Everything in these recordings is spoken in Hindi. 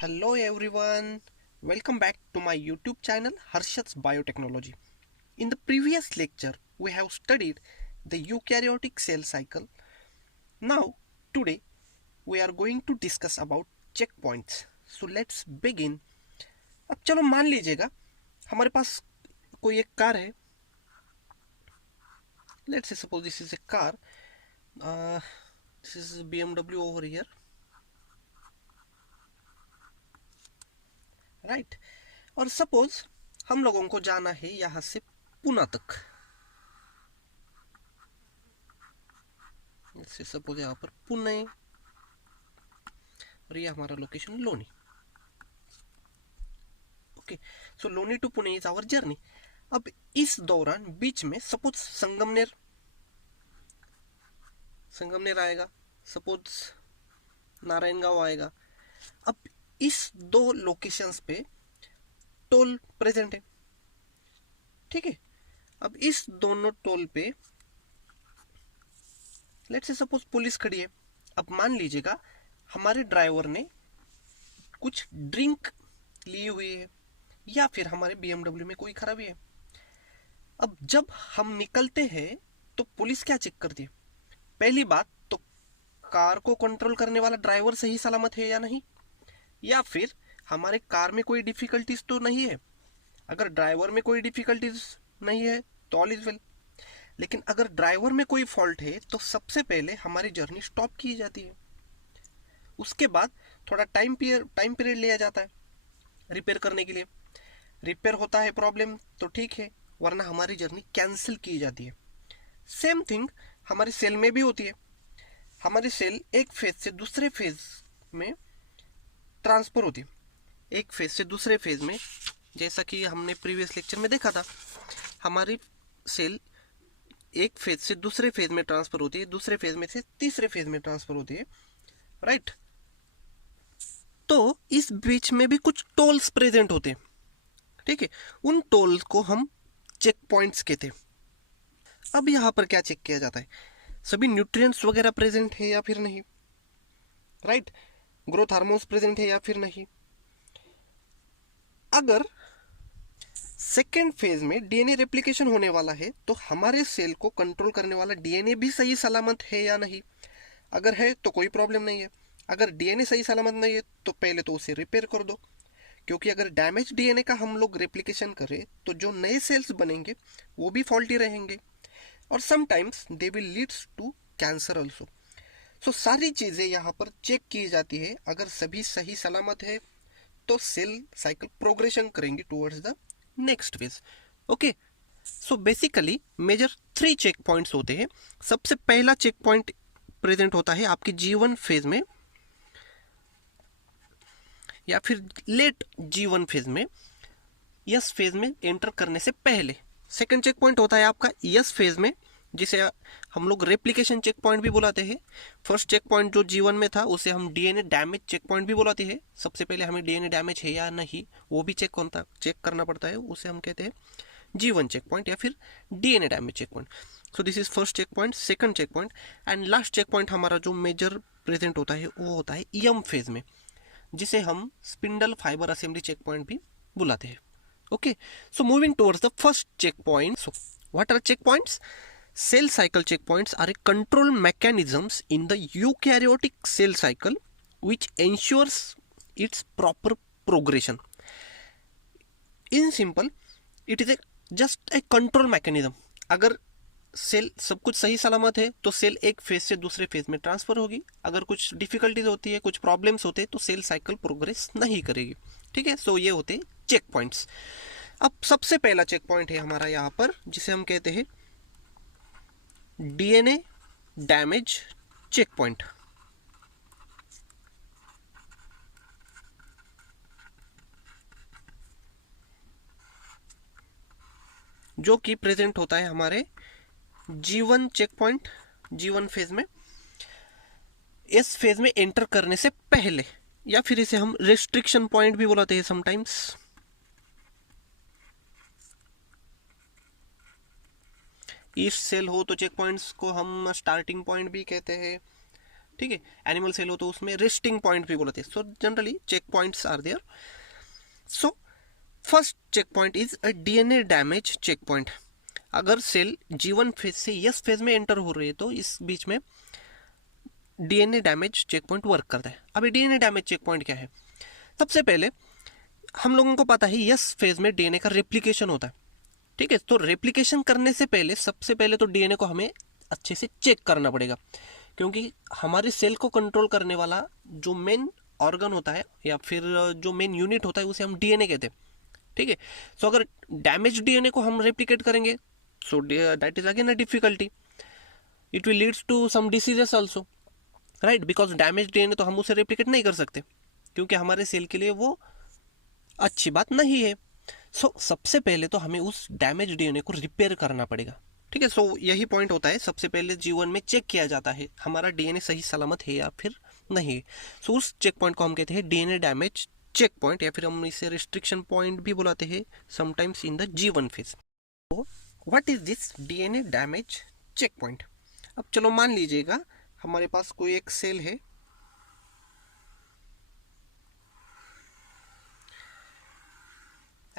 Hello everyone, welcome back to my YouTube channel Harshad's Biotechnology. In the previous lecture, we have studied the eukaryotic cell cycle. Now, today, we are going to discuss about checkpoints. So let's begin. अब चलो मान लीजिएगा हमारे पास कोई एक कार है. Let's say suppose this is a car. This is BMW over here. Right और सपोज हम लोगों को जाना है यहाँ से पुणे तक. सपोज यहाँ पर पुणे और ये हमारा location Loni. Okay, so Loni to Pune is our journey. अब इस दौरान बीच में सपोज संगमनेर आएगा, सपोज नारायणगांव आएगा. अब इस दो लोकेशंस पे टोल प्रेजेंट है. ठीक है, अब इस दोनों टोल पे लेट्स से सपोज पुलिस खड़ी है. अब मान लीजिएगा हमारे ड्राइवर ने कुछ ड्रिंक ली हुई है या फिर हमारे BMW में कोई खराबी है. अब जब हम निकलते हैं तो पुलिस क्या चेक करती है? पहली बात तो कार को कंट्रोल करने वाला ड्राइवर सही सलामत है या नहीं, या फिर हमारे कार में कोई डिफिकल्टीज तो नहीं है. अगर ड्राइवर में कोई डिफिकल्टीज नहीं है तो ऑल इज वेल. लेकिन अगर ड्राइवर में कोई फॉल्ट है तो सबसे पहले हमारी जर्नी स्टॉप की जाती है. उसके बाद थोड़ा टाइम पीरियड लिया जाता है रिपेयर करने के लिए. रिपेयर होता है प्रॉब्लम तो ठीक है, वरना हमारी जर्नी कैंसिल की जाती है. सेम थिंग हमारी सेल में भी होती है. हमारी सेल एक फेज से दूसरे फेज में ट्रांसफर होती है. एक फेज से दूसरे फेज में, जैसा कि हमने प्रीवियस लेक्चर में देखा था, हमारी सेल एक फेज से दूसरे फेज में ट्रांसफर होती है, दूसरे फेज में से तीसरे फेज में ट्रांसफर होती है. राइट, तो इस बीच में भी कुछ टोल्स प्रेजेंट होते हैं. ठीक है, उन टोल्स को हम चेक पॉइंट्स कहते हैं. अब यहाँ पर क्या चेक किया जाता है? सभी न्यूट्रिएंट्स वगैरह प्रेजेंट है या फिर नहीं. राइट, ग्रोथ हार्मोन्स प्रेजेंट है या फिर नहीं. अगर सेकेंड फेज में डीएनए रेप्लिकेशन होने वाला है तो हमारे सेल को कंट्रोल करने वाला डीएनए भी सही सलामत है या नहीं. अगर है तो कोई प्रॉब्लम नहीं है. अगर डीएनए सही सलामत नहीं है तो पहले तो उसे रिपेयर कर दो, क्योंकि अगर डैमेज डीएनए का हम लोग रेप्लिकेशन करें तो जो नए सेल्स बनेंगे वो भी फॉल्टी रहेंगे और sometimes they will leads to cancer also. So सारी चीज़ें यहाँ पर चेक की जाती है. अगर सभी सही सलामत है तो सेल साइकिल प्रोग्रेशन करेंगे towards the next phase. Okay, so basically major 3 check points होते हैं. सबसे पहला चेक पॉइंट प्रेजेंट होता है आपकी G1 फेज में या फिर लेट G1 फेज में, यस फेज में एंटर करने से पहले. सेकंड चेक पॉइंट होता है आपका यस फेज में, जिसे हम लोग रेप्लिकेशन चेक पॉइंट भी बुलाते हैं. फर्स्ट चेक पॉइंट जो G1 में था उसे हम डीएनए डैमेज चेक पॉइंट भी बुलाते हैं. सबसे पहले हमें डीएनए डैमेज है या नहीं वो भी चेक करना पड़ता है, उसे हम कहते हैं G1 चेक पॉइंट या फिर DNA damage check point. So this is first check point, second check point and last check point हमारा जो मेजर प्रेजेंट होता है वो होता है EM फेज में, जिसे हम spindle fibre assembly check point भी बुलाते हैं. Okay, so moving towards the first checkpoint. So, what are checkpoints? Cell cycle checkpoints are a control mechanisms in the eukaryotic cell cycle which ensures its proper progression. In simple, it is just a control mechanism. अगर सेल सब कुछ सही सलामत है तो सेल एक फेज से दूसरे फेज में ट्रांसफर होगी. अगर कुछ डिफिकल्टीज होती है, कुछ प्रॉब्लम्स होते हैं तो सेल साइकिल प्रोग्रेस नहीं करेगी. ठीक है, सो ये होते हैं चेक पॉइंट्स. अब सबसे पहला चेक पॉइंट है हमारा यहाँ पर, जिसे हम कहते हैं डीएनए डैमेज चेक पॉइंट. जो कि प्रेजेंट होता है हमारे G1 check point, G1 phase में, इस फेज में एंटर करने से पहले, या फिर इसे हम रेस्ट्रिक्शन पॉइंट भी बुलाते हैं समटाइम्स. ईस्ट सेल हो तो चेक पॉइंट्स को हम स्टार्टिंग पॉइंट भी कहते हैं. ठीक है, एनिमल सेल हो तो उसमें रेस्टिंग पॉइंट भी बोलते हैं. So generally check points are there. So first check point is a DNA damage check point. अगर सेल G1 फेज से यस फेज में एंटर हो रही है तो इस बीच में DNA damage check point work करता है. अभी डीएनए डैमेज चेक पॉइंट क्या है? सबसे पहले हम लोगों को पता है यस फेज में डीएनए का रेप्लिकेशन होता है. ठीक है, तो रेप्लिकेशन करने से पहले सबसे पहले तो डीएनए को हमें अच्छे से चेक करना पड़ेगा, क्योंकि हमारे सेल को कंट्रोल करने वाला जो मेन ऑर्गन होता है या फिर जो मेन यूनिट होता है उसे हम डीएनए कहते हैं. ठीक है, सो अगर डैमेज डीएनए को हम रेप्लिकेट करेंगे so that is again a difficulty. It will leads to some diseases also, right, because damage DNA तो हम उसे रेप्लिकेट नहीं कर सकते क्योंकि हमारे सेल के लिए वो अच्छी बात नहीं है. सो सबसे पहले तो हमें उस डैमेज डीएनए को रिपेयर करना पड़ेगा. ठीक है, सो यही पॉइंट होता है. सबसे पहले G1 में चेक किया जाता है हमारा डीएनए सही सलामत है या फिर नहीं. सो उस चेक पॉइंट को हम कहते हैं डीएनए डैमेज चेक पॉइंट, या फिर हम इसे रिस्ट्रिक्शन पॉइंट भी बुलाते हैं sometimes in the G1 phase. तो what is this DNA damage check point? अब चलो मान लीजिएगा हमारे पास कोई एक सेल है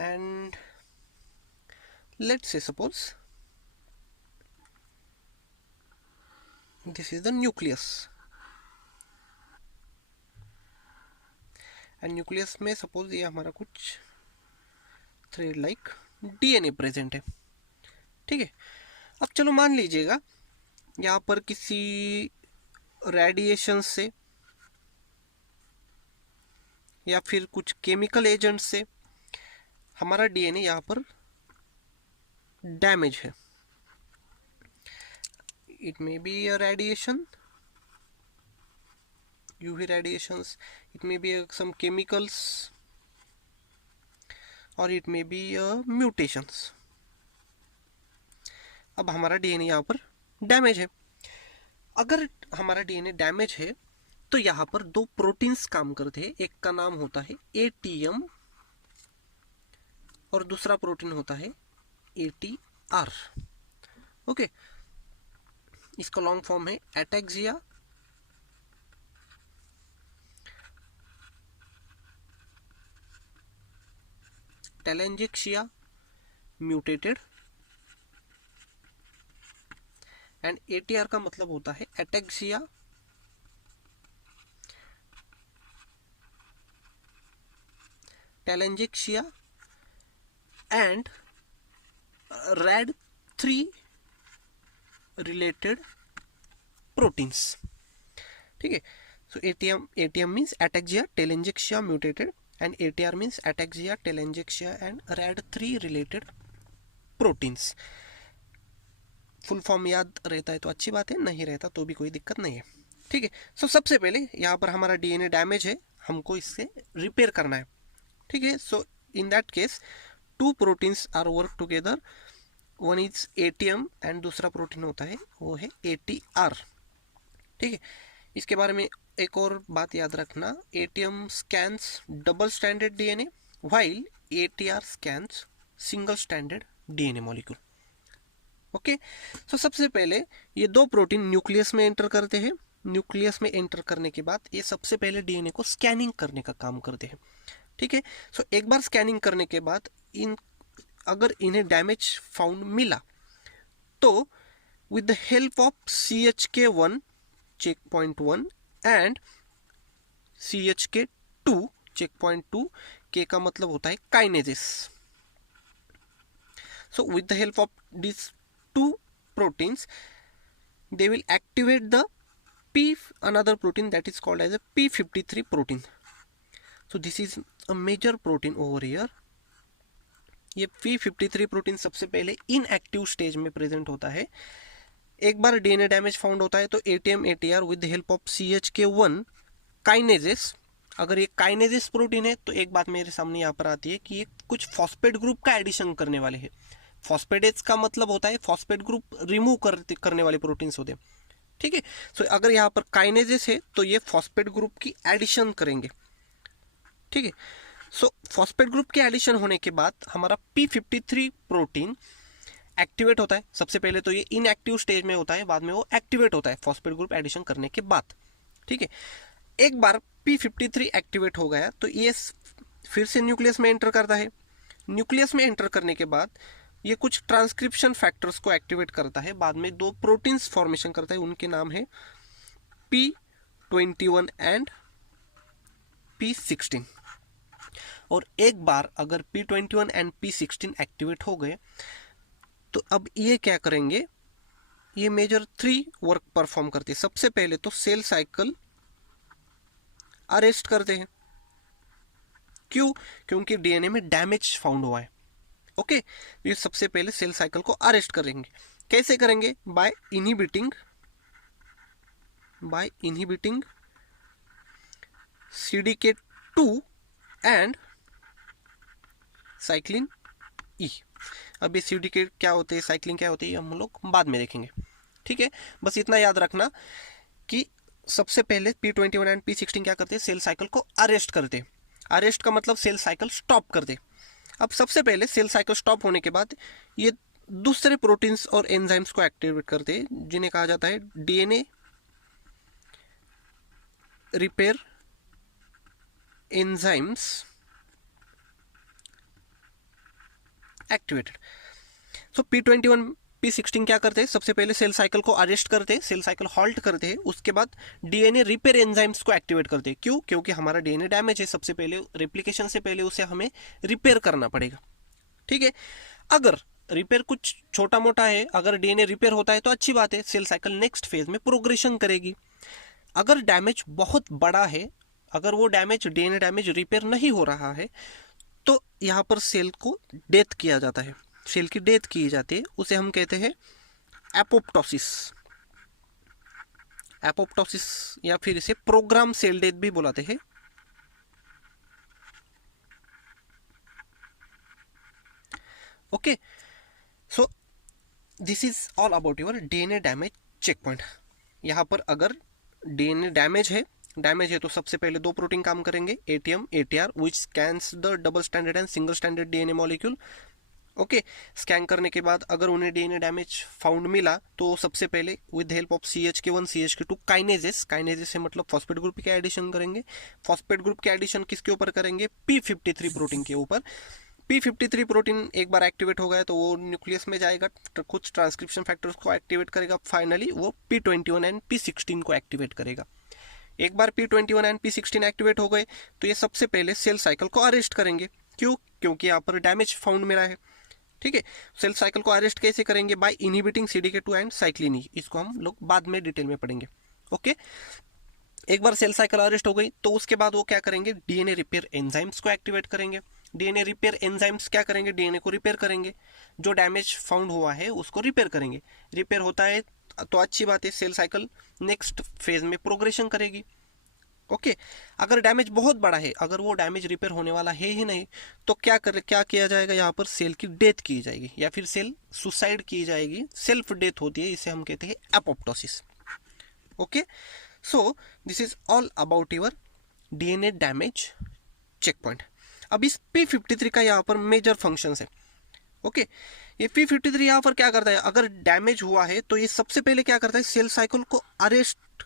and let's say suppose this is the nucleus and nucleus में suppose ये हमारा कुछ थ्रेड लाइक डीएनए प्रेजेंट है. ठीक है, अब चलो मान लीजिएगा यहाँ पर किसी रेडिएशन से या फिर कुछ केमिकल एजेंट से हमारा डीएनए यहाँ पर डैमेज है. It may be a radiation, UV radiations, it may be some chemicals, और इट मे बी म्यूटेशंस. अब हमारा डीएनए यहाँ पर डैमेज है. अगर हमारा डीएनए डैमेज है तो यहाँ पर दो प्रोटीन्स काम करते हैं. एक का नाम होता है ATM और दूसरा प्रोटीन होता है ATR. ओके, इसका लॉन्ग फॉर्म है ataxia telangiectasia mutated, and ATR का मतलब होता है ataxia telangiectasia and RAD3 related proteins. ठीक है, so ATM means ataxia telangiectasia mutated and ATR means ataxia telangiectasia and RAD3 related proteins. Full form याद रहता है तो अच्छी बात है, नहीं रहता तो भी कोई दिक्कत नहीं है. ठीक है, सो सबसे पहले यहाँ पर हमारा डीएनए डैमेज है, हमको इससे रिपेयर करना है. ठीक है, so in that case two proteins are work together. One is ATM and दूसरा प्रोटीन होता है वो है ATR. ठीक है, इसके बारे में एक और बात याद रखना, ATM scans double standard DNA while ATR scans single standard DNA molecule. Okay, so सबसे पहले ये दो प्रोटीन न्यूक्लियस में एंटर करते हैं. न्यूक्लियस में एंटर करने के बाद ये सबसे पहले डीएनए को स्कैनिंग करने का काम करते हैं. ठीक है, सो एक बार स्कैनिंग करने के बाद अगर इन्हें डैमेज फाउंड मिला तो विद द हेल्प ऑफ CHK1 check point 1 and CHK2 check point 2, के का मतलब होता है kinases. So with the help of this two proteins they will activate the another protein that is called as a P53 protein. So this is a major protein over here. ये P53 प्रोटीन सबसे पहले इनएक्टिव स्टेज में प्रेजेंट होता है. एक बार डीएनए डैमेज फाउंड होता है तो ATM ATR with the help ऑफ CHK1 काइनेजेस. अगर ये काइनेजेस प्रोटीन है तो एक बात मेरे सामने यहाँ पर आती है कि ये कुछ फॉस्फेट ग्रुप का एडिशन करने वाले हैं. फॉस्फेटेज का मतलब होता है फॉस्फेट ग्रुप रिमूव करने वाले प्रोटीन्स होते हैं. ठीक है, सो अगर यहाँ पर काइनेजेस है तो ये फॉस्फेट ग्रुप की एडिशन करेंगे. ठीक है, सो फॉस्फेट ग्रुप के एडिशन होने के बाद हमारा P53 प्रोटीन एक्टिवेट होता है. सबसे पहले तो ये इनएक्टिव स्टेज में होता है, बाद में वो एक्टिवेट होता है फॉस्फेट ग्रुप एडिशन करने के बाद. ठीक है, एक बार P53 एक्टिवेट हो गया तो ये फिर से न्यूक्लियस में एंटर करता है। न्यूक्लियस में एंटर करने के बाद ये कुछ ट्रांसक्रिप्शन फैक्टर्स को एक्टिवेट करता है, बाद में दो प्रोटीन्स फॉर्मेशन करता है, उनके नाम है P21 एंड P16। और एक बार अगर P21 एंड P16 एक्टिवेट हो गए तो अब ये क्या करेंगे, ये मेजर 3 वर्क परफॉर्म करते हैं। सबसे पहले तो सेल साइकिल अरेस्ट करते हैं। क्यों? क्योंकि डीएनए में डैमेज फाउंड हुआ है। ओके, ये सबसे पहले सेल साइकिल को अरेस्ट करेंगे। कैसे करेंगे? By inhibiting CDK2 and cyclin ई। अब ये CDK क्या होते हैं, साइक्लिन क्या होती है, हम लोग बाद में देखेंगे। ठीक है, बस इतना याद रखना कि सबसे पहले P21 एंड P16 क्या करते हैं, सेल साइकिल को अरेस्ट करते। अरेस्ट का मतलब सेल साइकिल स्टॉप कर दे। अब सबसे पहले सेल साइकिल स्टॉप होने के बाद ये दूसरे प्रोटीन्स और एंजाइम्स को एक्टिवेट करते हैं, जिन्हें कहा जाता है डीएनए रिपेयर एंजाइम्स एक्टिवेटेड। सो P21 P16 क्या करते हैं, सबसे पहले सेल साइकिल को अरेस्ट करते हैं, सेल साइकिल हॉल्ट करते हैं, उसके बाद डीएनए रिपेयर एंजाइम्स को एक्टिवेट करते हैं। क्यों? क्योंकि हमारा डीएनए डैमेज है, सबसे पहले रेप्लिकेशन से पहले उसे हमें रिपेयर करना पड़ेगा। ठीक है, अगर रिपेयर कुछ छोटा मोटा है, अगर डीएनए रिपेयर होता है तो अच्छी बात है, सेल साइकिल नेक्स्ट फेज में प्रोग्रेशन करेगी। अगर डैमेज बहुत बड़ा है, अगर वो डैमेज डीएनए डैमेज रिपेयर नहीं हो रहा है, तो यहाँ पर सेल को डेथ किया जाता है, सेल की डेथ की जाती है, उसे हम कहते हैं एपोप्टोसिस। एपोप्टोसिस या फिर इसे प्रोग्राम सेल डेथ भी बुलाते हैं। Okay, so this is all about your DNA damage check point. यहाँ पर अगर डीएनए डैमेज है तो सबसे पहले दो प्रोटीन काम करेंगे, ATM ATR which scans the double standard and single standard DNA molecule. Okay, scan करने के बाद अगर उन्हें डीएनए डैमेज फाउंड मिला तो सबसे पहले विद हेल्प ऑफ CHK1 CHK2 काइनेजेस से मतलब फॉस्फेट ग्रुप के एडिशन करेंगे। फॉस्फेट ग्रुप के एडिशन किसके ऊपर करेंगे? P53 प्रोटीन के ऊपर। P53 प्रोटीन एक बार एक्टिवेट हो गया तो वो न्यूक्लियस में जाएगा, कुछ ट्रांसक्रिप्शन फैक्टर्स को एक्टिवेट करेगा, फाइनली वो P21 एंड P16 को एक्टिवेट करेगा। एक बार P21 एंड P16 एक्टिवेट हो गए तो ये सबसे पहले सेल साइकिल को अरेस्ट करेंगे। क्यों? क्योंकि यहाँ पर डैमेज फाउंड मिला है। ठीक है, सेल साइकिल को अरेस्ट कैसे करेंगे? By inhibiting CDK2 and cyclin ई। इसको हम लोग बाद में डिटेल में पढ़ेंगे। ओके, एक बार सेल साइकिल अरेस्ट हो गई तो उसके बाद वो क्या करेंगे? डीएनए रिपेयर एंजाइम्स को एक्टिवेट करेंगे। डीएनए रिपेयर एंजाइम्स क्या करेंगे? डीएनए को रिपेयर करेंगे, जो डैमेज फाउंड हुआ है उसको रिपेयर करेंगे। रिपेयर होता है तो अच्छी बात है, सेल साइकिल नेक्स्ट फेज में प्रोग्रेशन करेगी। ओके, अगर डैमेज बहुत बड़ा है, अगर वो डैमेज रिपेयर होने वाला है ही नहीं, तो क्या किया जाएगा? यहाँ पर सेल की डेथ की जाएगी या फिर सेल सुसाइड की जाएगी, सेल्फ डेथ होती है, इसे हम कहते हैं apoptosis. Okay, so this is all about your DNA damage check point. अब इस P53 का यहाँ पर मेजर फंक्शन है। ओके, ये P53 यहाँ पर क्या करता है? अगर डैमेज हुआ है तो ये सबसे पहले क्या करता है? सेल साइकिल को अरेस्ट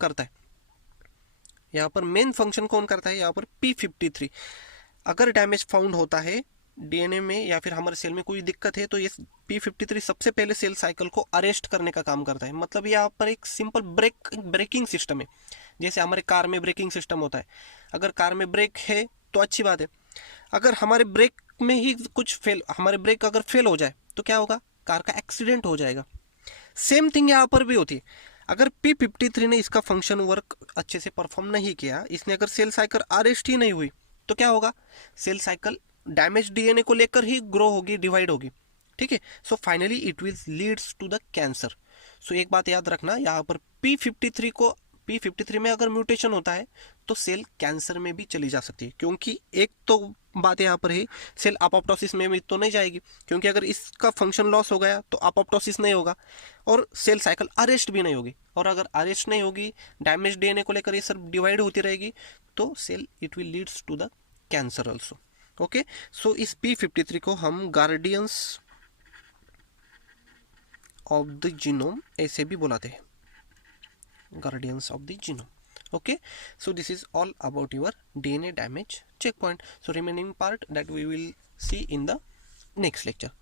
करता है। यहाँ पर मेन फंक्शन कौन करता है? यहाँ पर P53। अगर डैमेज फाउंड होता है डीएनए में या फिर हमारे सेल में कोई दिक्कत है तो ये P53 सबसे पहले सेल साइकिल को अरेस्ट करने का काम करता है। मतलब यहाँ पर एक सिंपल ब्रेकिंग सिस्टम है, जैसे हमारे कार में ब्रेकिंग सिस्टम होता है। अगर कार में ब्रेक है तो अच्छी बात है, अगर हमारे ब्रेक में ही हमारे ब्रेक अगर फेल हो जाए तो क्या होगा? कार का एक्सीडेंट हो जाएगा। सेम थिंग यहाँ पर भी होती है। अगर P53 ने इसका फंक्शन वर्क अच्छे से परफॉर्म नहीं किया, इसने अगर सेल साइकिल अरेस्ट ही नहीं हुई तो क्या होगा? सेल साइकिल डैमेज डीएनए को लेकर ही ग्रो होगी, डिवाइड होगी। ठीक है, so finally it will leads to the cancer. So एक बात याद रखना, यहाँ पर P53 में अगर म्यूटेशन होता है तो सेल कैंसर में भी चली जा सकती है। क्योंकि एक तो बात यहाँ पर है, सेल अपोप्टोसिस में भी तो नहीं जाएगी, क्योंकि अगर इसका फंक्शन लॉस हो गया तो अपोप्टोसिस नहीं होगा और सेल साइकिल अरेस्ट भी नहीं होगी। और अगर अरेस्ट नहीं होगी, डैमेज डीएनए को लेकर ये सब डिवाइड होती रहेगी, तो cell it will leads to the cancer also. Okay, so इस P53 को हम गार्डियंस ऑफ द जीनोम ऐसे भी बुलाते हैं, guardians of the genome. Okay, so this is all about your DNA damage checkpoint. So remaining part that we will see in the next lecture.